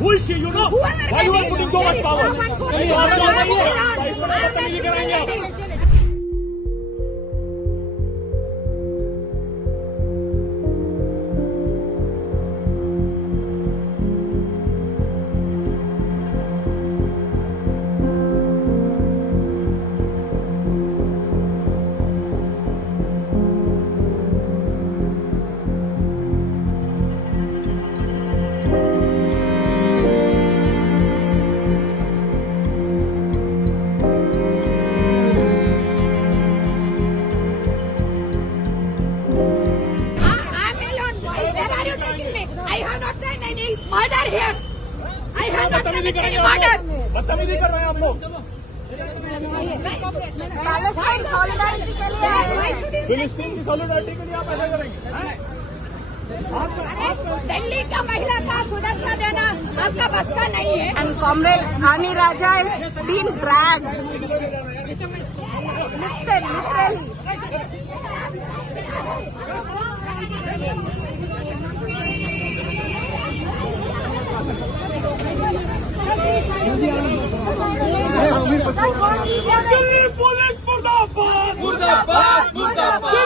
Who is she? You know? Why you are putting so much power? बदतमीजी कराएंगे आप। Murder here. I have not committed any murder. बदतमीजी कर रहे हैं आप लोग। पैलेस्टाइन सॉलिडारिटी के लिए आए हैं। फिलिस्तीन की सॉलिडारिटी के लिए आप ऐसा करेंगे? दिल्ली का महिला का सुरक्षा देना आपका बस का नहीं है। And Comrade Rani Raja is being dragged. Literally. Delhi पुलिस मुर्दाबाद, मुर्दाबाद, मुर्दाबाद।